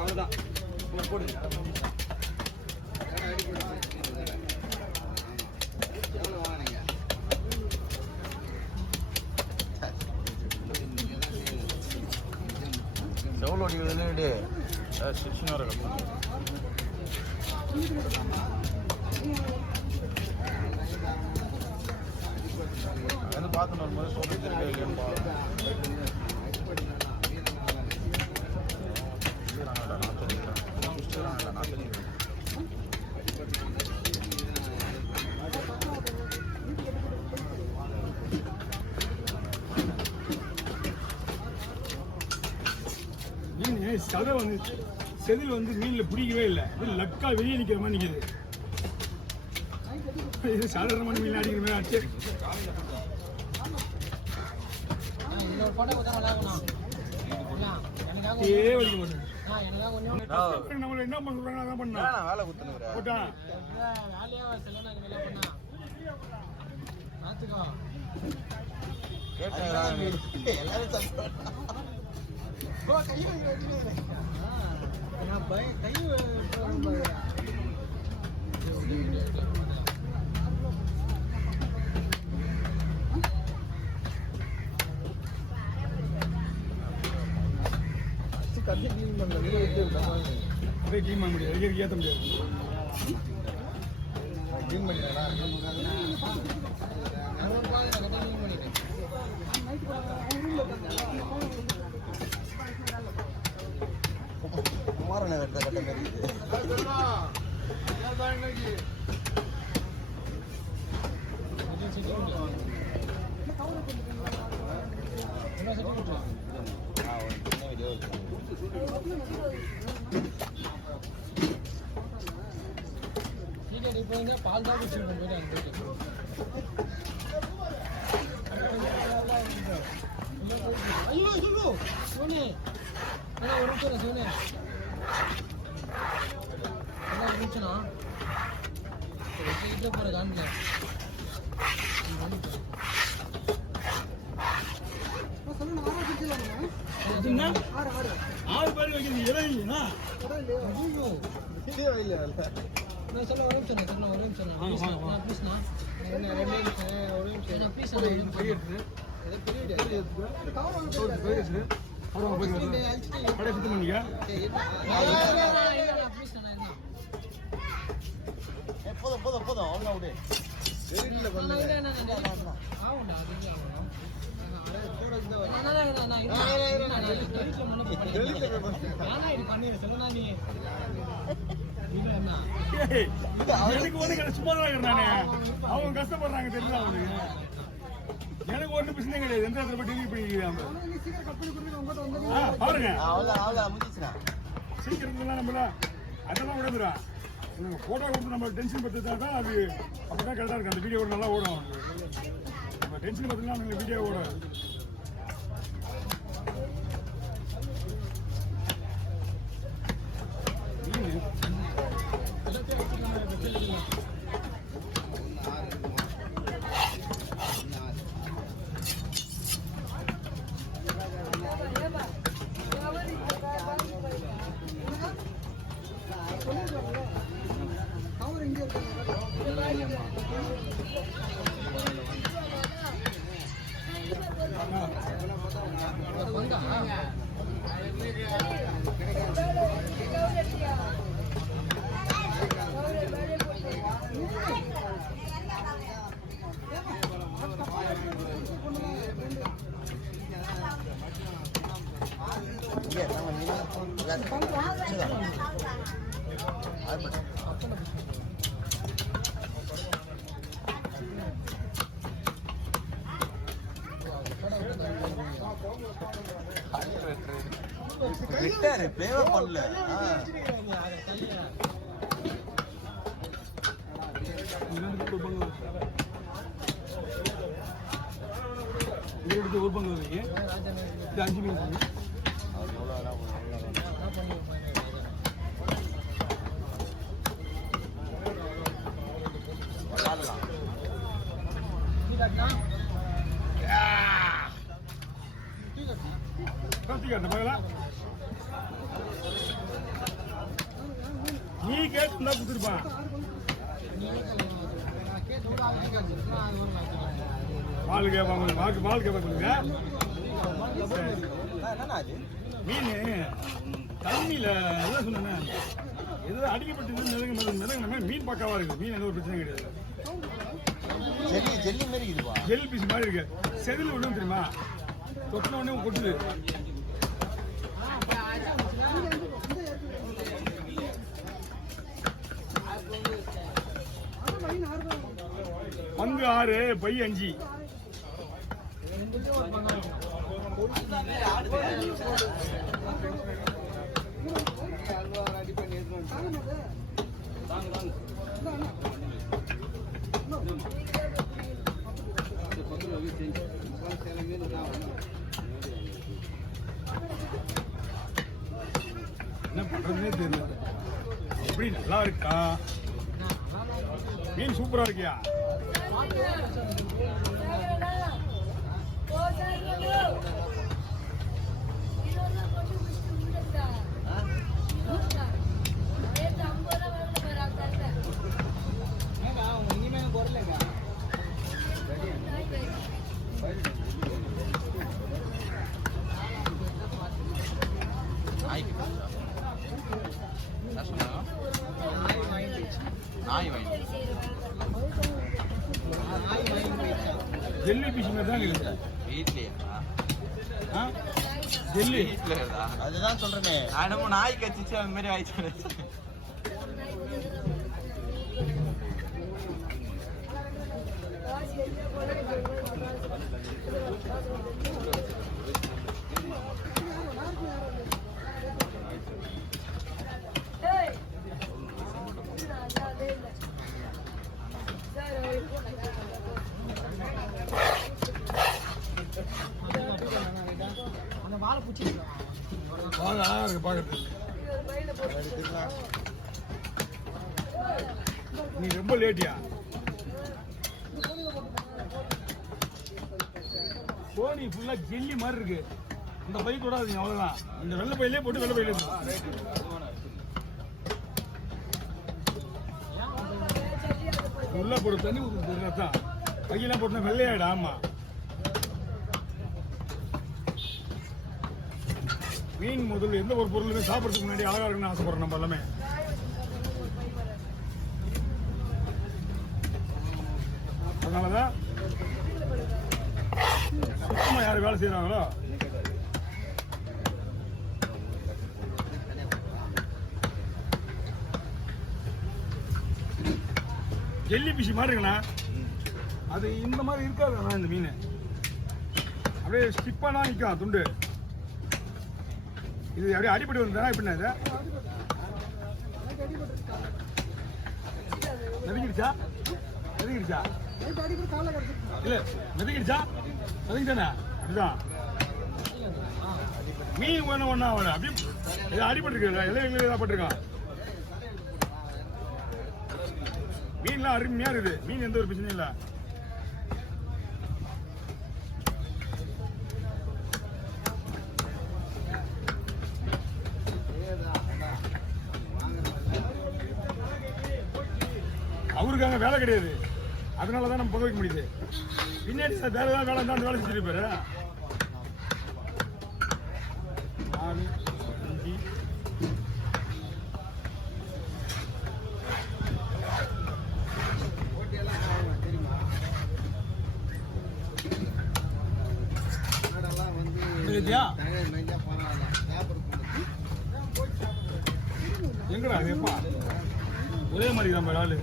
அவ்வளோதான் போடுங்க. எவ்வளோ வாங்கினீங்க? செவ்வளோ அடிக்கிறதுன்னு சிக்ஸ்டின் வர வந்து பார்த்துன்னு வரும்போது சொல்லி திருக்க இல்லைன்னு மீன் சதை வந்து செதில் வந்து மீன்ல பிடிக்கவே இல்லை, லக்கா வெளியே நிக்கிற மாதிரி நிக்குது. இது சாதாரணமான மீன் அடிக்கிற மாதிரி ஆச்சு. நம்மள என்ன பண்றாங்க அதான் பண்ணா வேலை கொடுத்துனுக்குறேன் போட்டான் கிளீன் பண்ண முடியாது, ஏற்ற முடியாது. கிளீன் பண்ணிடா குமாரனை கட்ட தெரியுது. பால் தான் ஐயோ சோனே ஒரு நிமிஷம் சோனே ஒரு நிமிஷம்னா வீட்டில் போகிற காமிக்க ஆறு பேர் வைக்கிறது இடம் இல்லையா? நான் சொல்ல ஒரு நிமிஷம் சொல்ல ஒரு நிமிஷம் ப்ளீஸ்ண்ணா ஒரு நிமிஷம் ப்ளீஸ் போதும் போதும் போதும் அவ்வளோ விடு. அவங்க கஷ்டப்படுறாங்க தெரியல அவனுக்கு. எனக்கு ஒன்றும் பிரச்சனை கிடையாது, எந்த இடத்துல போய் டெலிவரி பண்ணிக்கிறாங்க பாருங்க. சீக்கிரம் நம்மள அதெல்லாம் விடந்துடும். போட்டோ கொடுத்து நம்ம டென்ஷன் படுத்தா தான் அது அப்பதான் கரெக்டாக இருக்கு. அந்த வீடியோ நல்லா ஓடும். நம்ம டென்ஷன் பார்த்தீங்கன்னா நமக்கு வீடியோ ஓடும். விட்டாரு பேவ பண்ணல. ஒரு பங்கு வருவீங்க, இது 5 மீன் பண்ணு. நீ கேட்டுருந்தா கொடுத்துருப்பான். பால் கேட்பாங்க, பால் கேட்பாங்க. மீன் தண்ணியில எல்லாம் சொன்னேன், ஏதோ அடிக்கப்பட்டு மீன் பக்காவா இருக்கு. மீன் எந்த ஒரு பிரச்சனையும் கிடையாது. ஜெல்லி மாதிரி இருக்குதுப்பா. ஜெல் பீஸ் மாதிரி இருக்கு. செதில் ஒன்றும் தெரியுமா, தொட்டின உடனே கொட்டுது. பங்கு 6, பை 5. என்ன பண்றதுன்னே தெரியல. எப்படி நல்லா இருக்கா மீன்? சூப்பரா இருக்கியா? ஜெல்லி பீஸ் மாதிரி தான் இருக்கு. ஜெல்லி அதுதான் சொல்றேனே. நானும் நாய் கச்சிச்சு அந்த மாதிரி ஆயிடுச்சு. வாழை அழகா இருக்கு பார்க்கறதுக்கு. நீ ரொம்ப லேட்டியா? கோழி ஃபுல்லா ஜெல்லி மாதிரி இருக்கு. இந்த பை தொடாதீங்க, அவ்வளவுதான். இந்த வெள்ளை பையிலே போட்டு வெள்ளை பையிலே உள்ள போட்டு தண்ணி ஊற்றுதான் பையெல்லாம் போட்டு வெள்ளையாயிடா. ஆமா, மீன் முதல்ல எந்த ஒரு பொருளுமே சாப்பிட்றதுக்கு முன்னாடி அழகா இருக்குன்னு ஆசைப்படுறோம் நம்ம எல்லாமே. அதனாலதான் சுத்தமா யாரு வேலை செய்யறாங்களோ ஜெல்லி பிஷ் மாதிரி இருக்குண்ணா. அது இந்த மாதிரி இருக்காது. இந்த மீன் அப்படியே ஸ்டிப்பானா நிற்கும் துண்டு. இது அப்படியே அடிப்படை வந்தா எப்படின்னா இது மெதுக்கிடுச்சா? மெதுக்கிடுச்சா? இல்ல மெதுக்கிடுச்சா? மெதுக்கிட்டானே அதுதான் மீன் ஒன்று ஒன்றா அவனை அப்படியே ஏதோ அடிபட்டுருக்கு. இலையில பட்டிருக்கான். மீன்லாம் அருமையா இருக்குது. மீன் எந்த ஒரு பிரச்சனையும் இல்லை. அவருக்காக வேலை கிடையாது, அதனாலதான் நம்ம புகவைக்க முடியுது. பின்னாடி சார் வேற ஏதாவது வேலை தான் வேலை செஞ்சுட்டு இருப்பாரு. 4, 5 எங்கடா எப்பா ஒரே மாதிரி நம்ம ஆளு